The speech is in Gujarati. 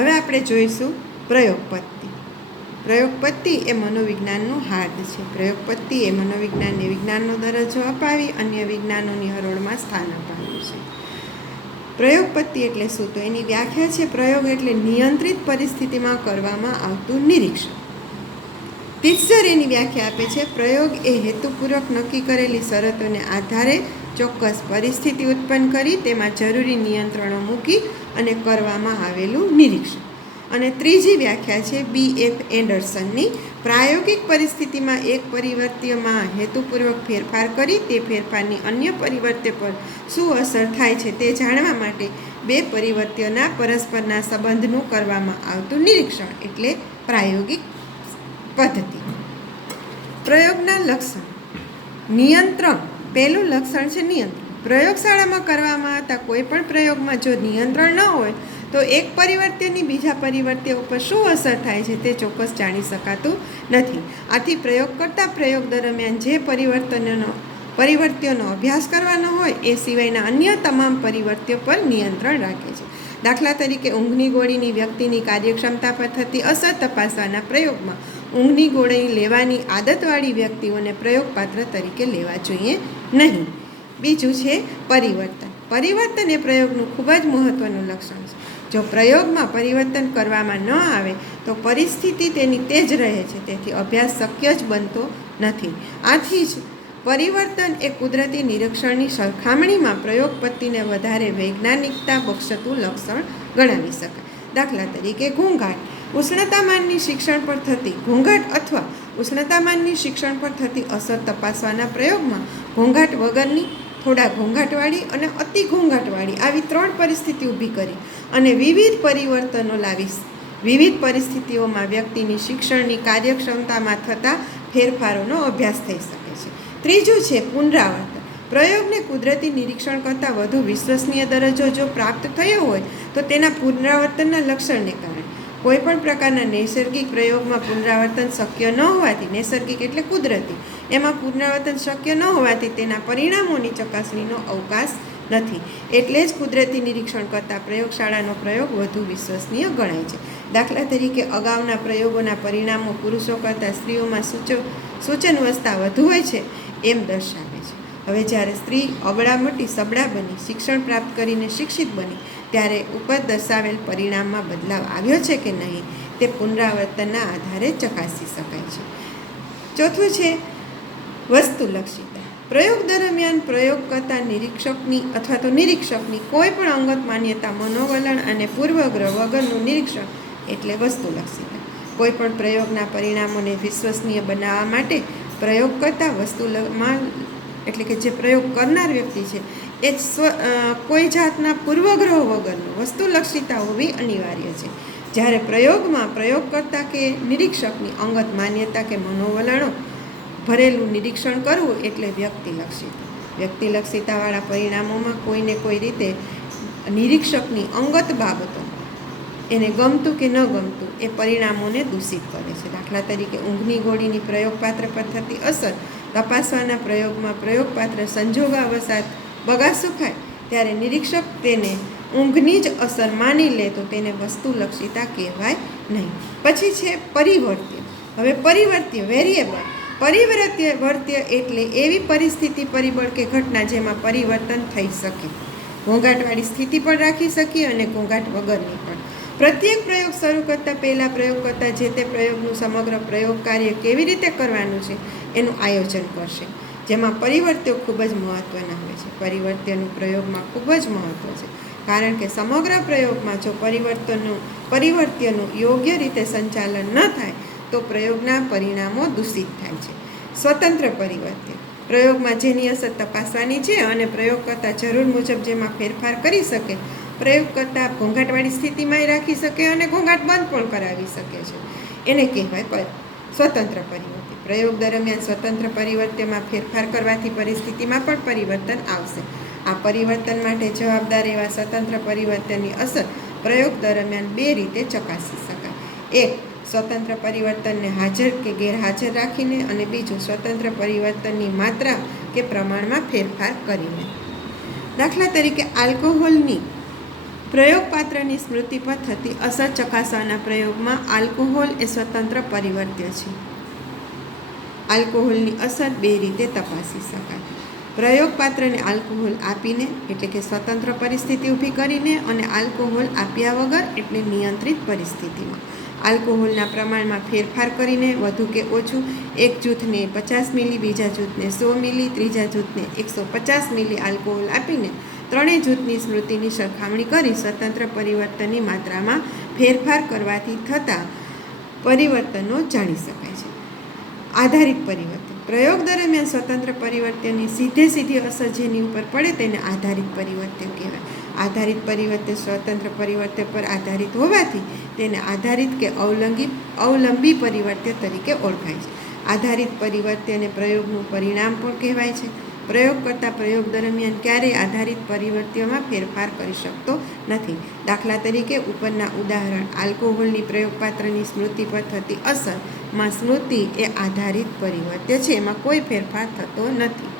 હવે આપણે જોઈશું પ્રયોગ પદ્ધતિ. પ્રયોગ પદ્ધતિ એ મનોવિજ્ઞાનનું હાર્દ છે. પ્રયોગ પદ્ધતિ એ મનોવિજ્ઞાનને વિજ્ઞાનનો દરજ્જો અપાવી અન્ય વિજ્ઞાનોની હરોળમાં સ્થાન અપાવ્યું છે. પ્રયોગ પદ્ધતિ એટલે શું? તો એની વ્યાખ્યા છે, પ્રયોગ એટલે નિયંત્રિત પરિસ્થિતિમાં કરવામાં આવતું નિરીક્ષણ. તીસર એની વ્યાખ્યા આપે છે, પ્રયોગ એ હેતુપૂર્વક નક્કી કરેલી શરતોને આધારે ચોક્કસ પરિસ્થિતિ ઉત્પન્ન કરી તેમાં જરૂરી નિયંત્રણો મૂકી અને કરવામાં આવેલું નિરીક્ષણ. અને ત્રીજી વ્યાખ્યા છે B.F. એન્ડરસનની, પ્રાયોગિક પરિસ્થિતિમાં એક પરિવર્ત્યમાં હેતુપૂર્વક ફેરફાર કરી તે ફેરફારની અન્ય પરિવર્ત્ય પર શું અસર થાય છે તે જાણવા માટે બે પરિવર્ત્યોના પરસ્પરના સંબંધનું કરવામાં આવતું નિરીક્ષણ એટલે પ્રાયોગિક પદ્ધતિ. પ્રયોગના લક્ષણ. નિયંત્રણ. પહેલું લક્ષણ છે નિયંત્રણ. પ્રયોગશાળામાં કરવામાં આવતા કોઈ પણ પ્રયોગમાં જો નિયંત્રણ ન હોય તો એક પરિવર્ત્યની બીજા પરિવર્ત્ય ઉપર શું અસર થાય છે તે ચોક્કસ જાણી શકાતું નથી. આથી પ્રયોગ કરતાં પ્રયોગ દરમિયાન જે પરિવર્ત્યોનો અભ્યાસ કરવાનો હોય એ સિવાયના અન્ય તમામ પરિવર્ત્યો પર નિયંત્રણ રાખે છે. દાખલા તરીકે ઊંઘની ગોળીની વ્યક્તિની કાર્યક્ષમતા પર થતી અસર તપાસવાના પ્રયોગમાં ઊંઘની ગોળી લેવાની આદતવાળી વ્યક્તિઓને પ્રયોગપાત્ર તરીકે લેવા જોઈએ નહીં. બીજું છે પરિવર્તન. પરિવર્તન એ પ્રયોગનું ખૂબ જ મહત્ત્વનું લક્ષણ છે. જો પ્રયોગમાં પરિવર્તન કરવામાં ન આવે તો પરિસ્થિતિ તેની તે જ રહે છે, તેથી અભ્યાસ શક્ય જ બનતો નથી. આથી જ પરિવર્તન એ કુદરતી નિરીક્ષણની સરખામણીમાં પ્રયોગ પદ્ધતિને વધારે વૈજ્ઞાનિકતા બક્ષતું લક્ષણ ગણાવી શકાય. દાખલા તરીકે ઘોંઘાટ. ઉષ્ણતામાનની શિક્ષણ પર થતી ઘોંઘાટ અથવા ઉષ્ણતામાનની શિક્ષણ પર થતી અસર તપાસવાના પ્રયોગમાં ઘોંઘાટ વગરની, થોડા ઘોંઘાટવાળી અને અતિ ઘોંઘાટવાળી આવી ત્રણ પરિસ્થિતિ ઊભી કરી અને વિવિધ પરિવર્તનો લાવી વિવિધ પરિસ્થિતિઓમાં વ્યક્તિની શિક્ષણની કાર્યક્ષમતામાં થતા ફેરફારોનો અભ્યાસ થઈ શકે છે. ત્રીજું છે પુનરાવર્તન. પ્રયોગને કુદરતી નિરીક્ષણ કરતાં વધુ વિશ્વસનીય દરજ્જો જો પ્રાપ્ત થયો હોય તો તેના પુનરાવર્તનના લક્ષણને કારણે કોઈપણ પ્રકારના નૈસર્ગિક પ્રયોગમાં પુનરાવર્તન શક્ય ન હોવાથી, નૈસર્ગિક એટલે કુદરતી, એમાં પુનરાવર્તન શક્ય ન હોવાથી તેના પરિણામોની ચકાસણીનો અવકાશ નથી. એટલે જ કુદરતી નિરીક્ષણ કરતાં પ્રયોગશાળાનો પ્રયોગ વધુ વિશ્વસનીય ગણાય છે. દાખલા તરીકે અગાઉના પ્રયોગોના પરિણામો પુરુષો કરતાં સ્ત્રીઓમાં સૂચનવસ્થા વધુ હોય છે એમ દર્શાવે છે. હવે જ્યારે સ્ત્રી અબળા મટી સબળા બની, શિક્ષણ પ્રાપ્ત કરીને શિક્ષિત બની ત્યારે ઉપર દર્શાવેલ પરિણામમાં બદલાવ આવ્યો છે કે નહીં તે પુનરાવર્તનના આધારે ચકાસી શકાય છે. ચોથું છે વસ્તુલક્ષિતા. પ્રયોગ દરમિયાન પ્રયોગ કરતા નિરીક્ષકની અથવા તો નિરીક્ષકની કોઈ પણ અંગત માન્યતા, મનોવલણ અને પૂર્વગ્રહ વગરનું નિરીક્ષણ એટલે વસ્તુલક્ષિતા. કોઈ પણ પ્રયોગના પરિણામોને વિશ્વસનીય બનાવવા માટે પ્રયોગ કરતા વસ્તુમાં એટલે કે જે પ્રયોગ કરનાર વ્યક્તિ છે એ કોઈ જાતના પૂર્વગ્રહો વગરનું વસ્તુલક્ષિતા હોવી અનિવાર્ય છે. જ્યારે પ્રયોગમાં પ્રયોગકર્તા કે નિરીક્ષકની અંગત માન્યતા કે મનોવલણો ભરેલું નિરીક્ષણ કરવું એટલે વ્યક્તિલક્ષિતા. વ્યક્તિલક્ષિતાવાળા પરિણામોમાં કોઈને કોઈ રીતે નિરીક્ષકની અંગત બાબતો, એને ગમતું કે ન ગમતું એ પરિણામોને દૂષિત કરે છે. દાખલા તરીકે ઊંઘની ગોળીની પ્રયોગપાત્ર પર થતી અસર તપાસવાના પ્રયોગમાં પ્રયોગપાત્ર સંજોગાવસાત બગાસું ખાય ત્યારે નિરીક્ષક તેને ઊંઘની જ અસર માની લે તો તેને વસ્તુલક્ષિતા કહેવાય નહીં. પછી છે પરિવર્ત્ય. હવે પરિવર્ત્ય વેરિયેબલ. પરિવર્ત્ય એટલે એવી પરિસ્થિતિ, પરિબળ કે ઘટના જેમાં પરિવર્તન થઈ શકે. ઘોંઘાટવાળી સ્થિતિ પણ રાખી શકીએ અને ઘોંઘાટ વગરની પણ. પ્રત્યેક પ્રયોગ શરૂ કરતાં પહેલાં પ્રયોગકર્તા જે તે પ્રયોગનું સમગ્ર પ્રયોગ કાર્ય કેવી રીતે કરવાનું છે એનું આયોજન કરશે, જેમાં પરિવર્ત્યો ખૂબ જ મહત્ત્વના હોય છે. પરિવર્ત્યનું પ્રયોગમાં ખૂબ જ મહત્ત્વ છે, કારણ કે સમગ્ર પ્રયોગમાં જો પરિવર્ત્યનું યોગ્ય રીતે સંચાલન ન થાય તો પ્રયોગના પરિણામો દૂષિત થાય છે. સ્વતંત્ર પરિવર્ત્ય. પ્રયોગમાં જેની અસર તપાસવાની છે અને પ્રયોગ કરતાં જરૂર મુજબ જેમાં ફેરફાર કરી શકે, પ્રયોગ કરતાં ઘોંઘાટવાળી સ્થિતિમાં રાખી શકે અને ઘોંઘાટ બંધ પણ કરાવી શકે છે, એને કહેવાય સ્વતંત્ર પરિવર્ત્ય. પ્રયોગ દરમિયાન સ્વતંત્ર પરિવર્ત્યમાં ફેરફાર કરવાથી પરિસ્થિતિમાં પણ પરિવર્તન આવશે. આ પરિવર્તન માટે જવાબદાર એવા સ્વતંત્ર પરિવર્તનની અસર પ્રયોગ દરમિયાન બે રીતે ચકાસી શકાય. એક, સ્વતંત્ર પરિવર્તનને હાજર કે ગેરહાજર રાખીને, અને બીજું સ્વતંત્ર પરિવર્તનની માત્રા કે પ્રમાણમાં ફેરફાર કરીને. દાખલા તરીકે આલ્કોહોલની પ્રયોગપાત્રની સ્મૃતિ પર થતી અસર ચકાસવાના પ્રયોગમાં આલ્કોહોલ એ સ્વતંત્ર પરિવર્ત્ય છે. આલ્કોહોલની અસર બે રીતે તપાસી શકાય. પ્રયોગપાત્રને આલ્કોહોલ આપીને એટલે કે સ્વતંત્ર પરિસ્થિતિ ઊભી કરીને, અને આલ્કોહોલ આપ્યા વગર એટલે નિયંત્રિત પરિસ્થિતિમાં. આલ્કોહોલના પ્રમાણમાં ફેરફાર કરીને વધુ કે ઓછું એક જૂથને 50 મિલી, બીજા જૂથને 100 મિલી, ત્રીજા જૂથને 150 મિલી આલ્કોહોલ આપીને ત્રણેય જૂથની સ્મૃતિની સરખામણી કરી સ્વતંત્ર પરિવર્તનની માત્રામાં ફેરફાર કરવાથી થતા પરિવર્તનો જાણી શકાય છે. આધારિત પરિવર્તન. પ્રયોગ દરમિયાન સ્વતંત્ર પરિવર્તનની સીધી અસર જેની ઉપર પડે તેને આધારિત પરિવર્તન કહેવાય. આધારિત પરિવર્તન સ્વતંત્ર પરિવર્તન પર આધારિત હોવાથી તેને આધારિત કે અવલંબી પરિવર્તન તરીકે ઓળખાય છે. આધારિત પરિવર્તન એ પ્રયોગનું પરિણામ પણ કહેવાય છે. પ્રયોગ કરતા પ્રયોગ દરમિયાન ક્યારેય આધારિત પરિવર્ત્યમાં ફેરફાર કરી શકતો નથી. દાખલા તરીકે ઉપરના ઉદાહરણ આલ્કોહોલની પ્રયોગપાત્રની સ્મૃતિ પર થતી અસરમાં સ્મૃતિ એ આધારિત પરિવર્ત્ય છે, એમાં કોઈ ફેરફાર થતો નથી.